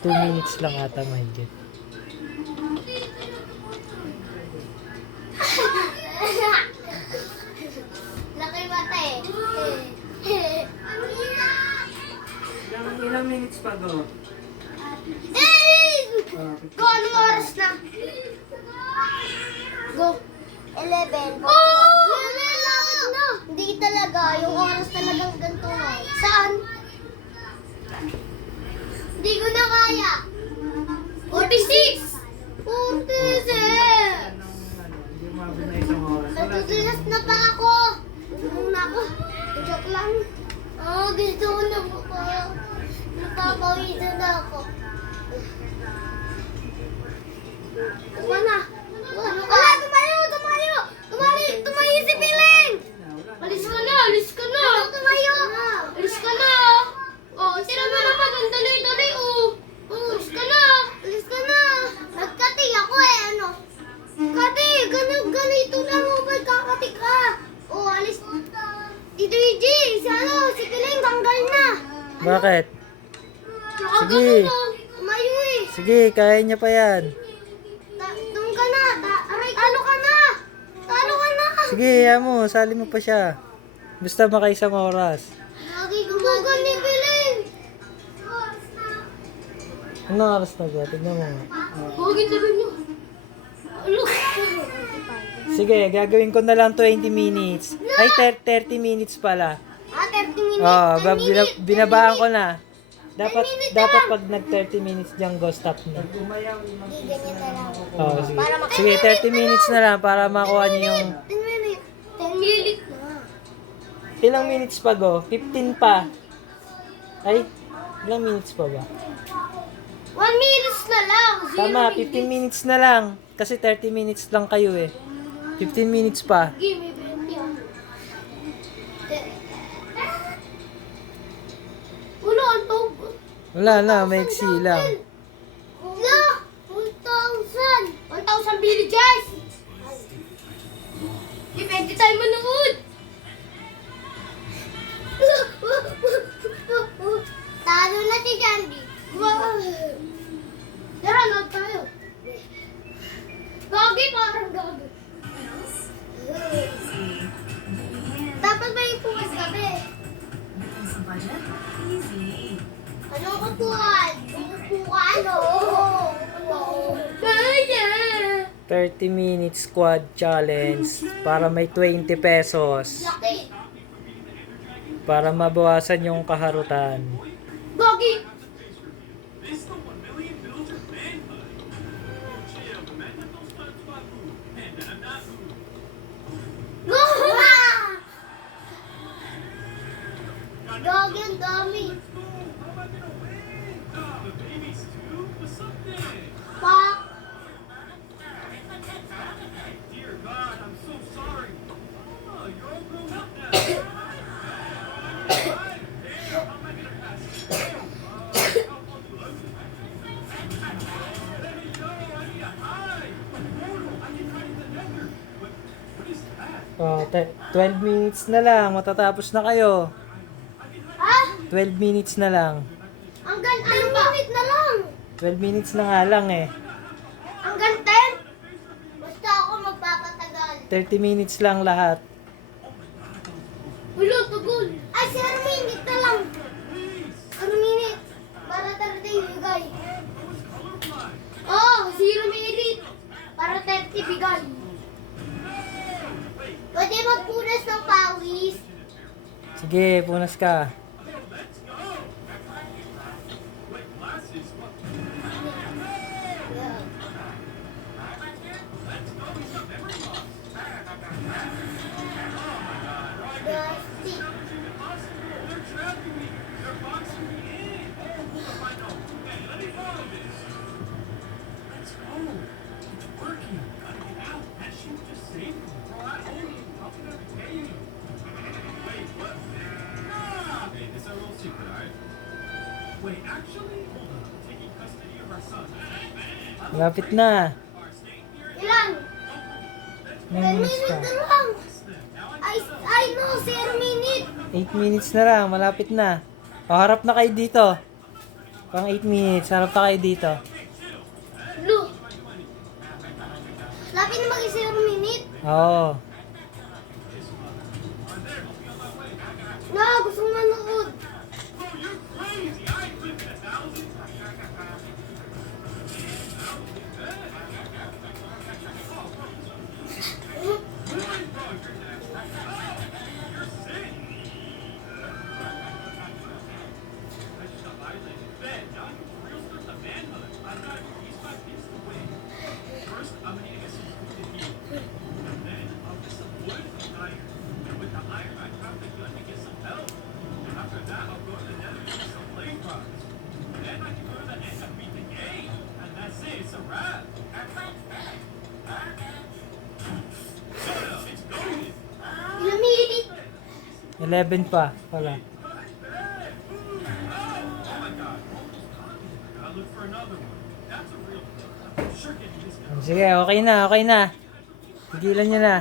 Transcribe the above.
2 minutes lang ata mahigit. Laki mata eh. Ilang minutes pa go? Go, anong oras na? Go. 11. Oh! 11, lapit na. Hindi talaga. Yung oras talagang ganito. Saan? Hindi ko na kaya. 46! 46! Hindi umabot na isang oras. Natutulas na pa ako. Una ako. Joke lang. Gusto ko na po kayo. Napapawisan na ako. Tama na. Wala, tumayo, tumayo. Tumayo si Piling. Alis ka na, alis ka na. Ano, tumayo? Alis ka na. Oh, tira mo naman, ang dali-dali, oh. Alis ka na. Alis ka na. Nagkati ako eh, ano? Kati, ganito lang mo ba kakati ka? Oh, alis. Tito EJ, si Piling, tanggal na. Bakit? Sige. Tumayo eh. Sige, kaya niya pa yan. Doon ka na. Aray, talo ka na. Talo ka na. Sige, hayaan mo. Sali mo pa siya. Basta makaisang oras. Lagi gumagal ni Piling. Anong oras na ba? Tignan mo nga. Huwagin sabi niyo. Ano? Sige, gagawin ko na lang 20 minutes. Ay, 30 minutes pala. 30 minutes. Oh, 10 minutes. binabaan ko na. Dapat minutes dapat lang. pag nag 30 minutes diyan go stop na. Umayaw, limang Ganyan na lang. Oh, sige. Para mak- Sige, 30 minutes na lang para makuha niyo yung 10 minutes. 10 minutes na. ilang minutes pa go? 15 pa. Ay, ilang minutes pa ba? 1 minutes na lang. Tama, 15 minutes na lang. Kasi 30 minutes lang kayo eh. 15 minutes pa. Give me 20. Wala, ito. Wala na, maiksi lang. Wala. 1,000. 1,000 Billy Jazz. Depende tayo manood. Talo na si Candy. Tara, load tayo. Gagi, parang gagi. Dapat may ipuwas kami. Anong upuan? Upuan, oo. Kaya. 30 minutes squad challenge para may 20 pesos. Laki. Para mabawasan yung kaharutan. Gagi. Gagi, ang dami. Pak. Oh, 12 minutes na lang, matatapos na kayo. Ha? 12 minutes na lang. Hanggang 10 minutes na lang. 12 minutes na nga lang eh. Hanggang 10? Basta ako magpapatagal. 30 minutes lang lahat. Wala, tagol. Ay, 0 minute na lang. 0 minute. Para 30 bigay. Oh, 0 minute. Para 30 bigay. Pwede magpunas ng pawis. Sige, punas ka. Dusty. Malapit na. Ilan? 9 10 minutes minutes pa. na lang. Ay no, 0 minute. 8 minutes na lang, malapit na. O, harap na kayo dito. Pang 8 minutes. Harap pa kayo dito. Blue. Lapit na mag-0 minute. Oo. Na, gusto ko manood. Ilang minute? 11 pa. Wala. Sige, okay na, okay na. Tigilan nyo na.